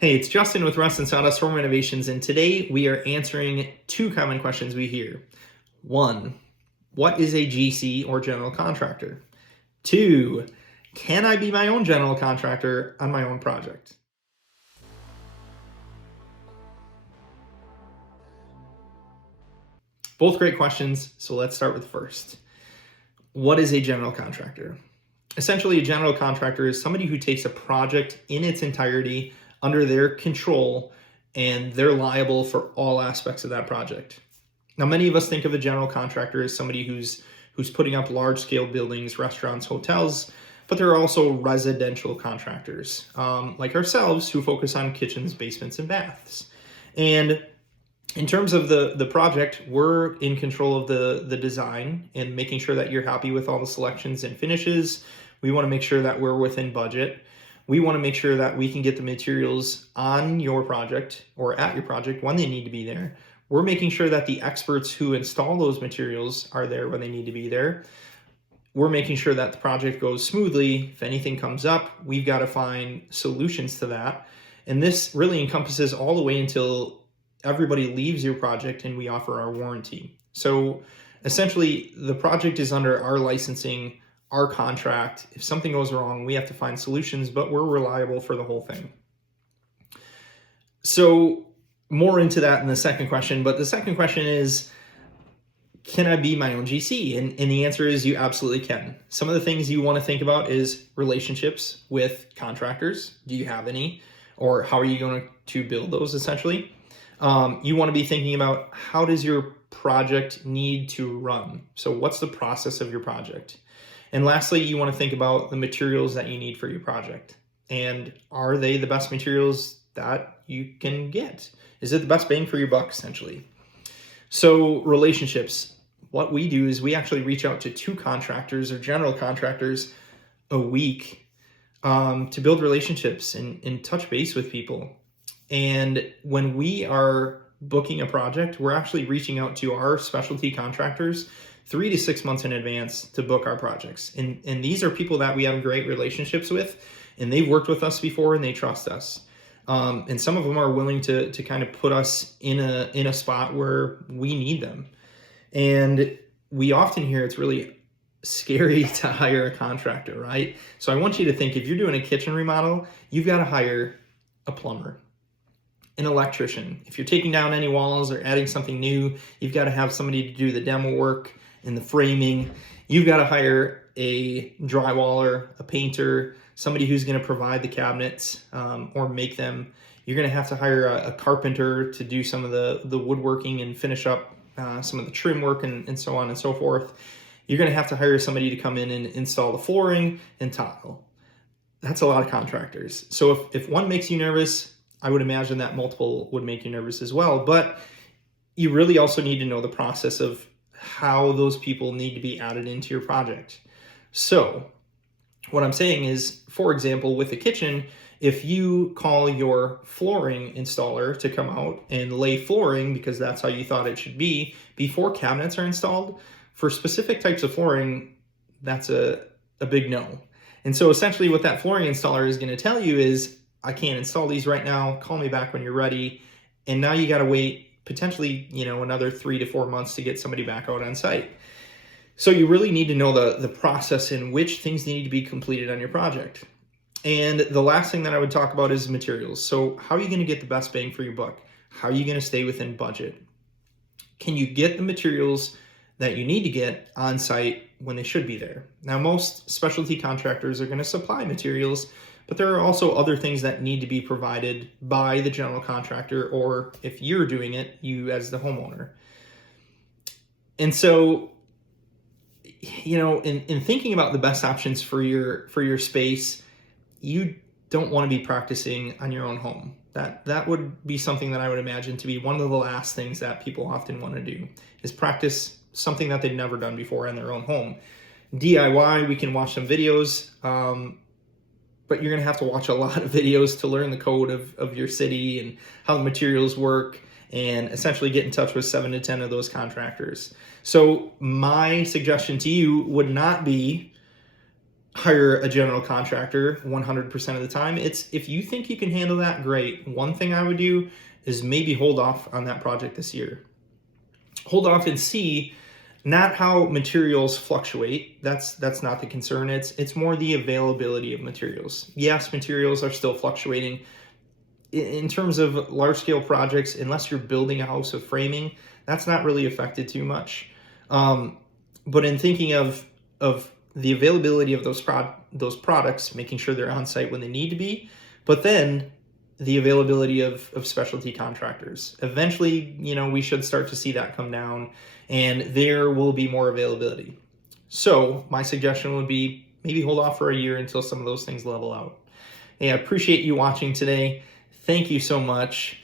Hey, it's Justin with Rust and Sawdust Home Renovations, and today we are answering two common questions we hear. One, what is a GC or general contractor? Two, can I be my own general contractor on my own project? Both great questions, so let's start with first. What is a general contractor? Essentially, a general contractor is somebody who takes a project in its entirety under their control, and they're liable for all aspects of that project. Now, many of us think of a general contractor as somebody who's putting up large-scale buildings, restaurants, hotels, but there are also residential contractors like ourselves who focus on kitchens, basements, and baths. And in terms of the project, we're in control of the design and making sure that you're happy with all the selections and finishes. We want to make sure that we're within budget. We want to make sure that we can get the materials on your project or at your project when they need to be there. We're making sure that the experts who install those materials are there when they need to be there. We're making sure that the project goes smoothly. If anything comes up, we've got to find solutions to that. And this really encompasses all the way until everybody leaves your project and we offer our warranty. So essentially, the project is under our licensing, our contract. If something goes wrong, we have to find solutions, but we're reliable for the whole thing. So more into that in the second question, but the second question is, can I be my own GC? And the answer is you absolutely can. Some of the things you want to think about is relationships with contractors. Do you have any? Or how are you going to build those essentially? You want to be thinking about, how does your project need to run? So what's the process of your project? And lastly, you want to think about the materials that you need for your project. And are they the best materials that you can get? Is it the best bang for your buck, essentially? So relationships, what we do is we actually reach out to 2 contractors or general contractors a week to build relationships and touch base with people. And when we are booking a project, we're actually reaching out to our specialty contractors 3 to 6 months in advance to book our projects. And these are people that we have great relationships with, and they've worked with us before and they trust us. And some of them are willing to kind of put us in a spot where we need them. And we often hear it's really scary to hire a contractor, right? So I want you to think, if you're doing a kitchen remodel, you've got to hire a plumber, an electrician. If you're taking down any walls or adding something new, you've got to have somebody to do the demo work and the framing. You've got to hire a drywaller, a painter, somebody who's going to provide the cabinets or make them. You're going to have to hire a carpenter to do some of the woodworking and finish up some of the trim work and so on and so forth. You're going to have to hire somebody to come in and install the flooring and tile. That's a lot of contractors. So if one makes you nervous, I would imagine that multiple would make you nervous as well. But you really also need to know the process of how those people need to be added into your project. So what I'm saying is, for example, with the kitchen, if you call your flooring installer to come out and lay flooring because that's how you thought it should be before cabinets are installed, for specific types of flooring, that's a big no. And so essentially what that flooring installer is going to tell you is, I can't install these right now. Call me back when you're ready. And now you got to wait potentially, another 3 to 4 months to get somebody back out on site. So you really need to know the process in which things need to be completed on your project. And the last thing that I would talk about is materials. So how are you going to get the best bang for your buck? How are you going to stay within budget? Can you get the materials that you need to get on site when they should be there? Now, most specialty contractors are going to supply materials, but there are also other things that need to be provided by the general contractor, or if you're doing it, you as the homeowner. And so, in thinking about the best options for your space, you don't want to be practicing on your own home. That would be something that I would imagine to be one of the last things that people often want to do, is practice something that they've never done before in their own home. DIY, we can watch some videos, but you're going to have to watch a lot of videos to learn the code of your city and how the materials work, and essentially get in touch with 7 to 10 of those contractors. So my suggestion to you would not be hire a general contractor 100% of the time. It's if you think you can handle that, great. One thing I would do is maybe hold off on that project this year. Hold off and see not how materials fluctuate. That's not the concern. It's more the availability of materials. Yes, materials are still fluctuating. In terms of large scale projects, unless you're building a house of framing, that's not really affected too much. But in thinking of the availability of those products, making sure they're on site when they need to be, but then the availability of specialty contractors. Eventually, we should start to see that come down, and there will be more availability. So my suggestion would be maybe hold off for a year until some of those things level out. Hey, I appreciate you watching today. Thank you so much.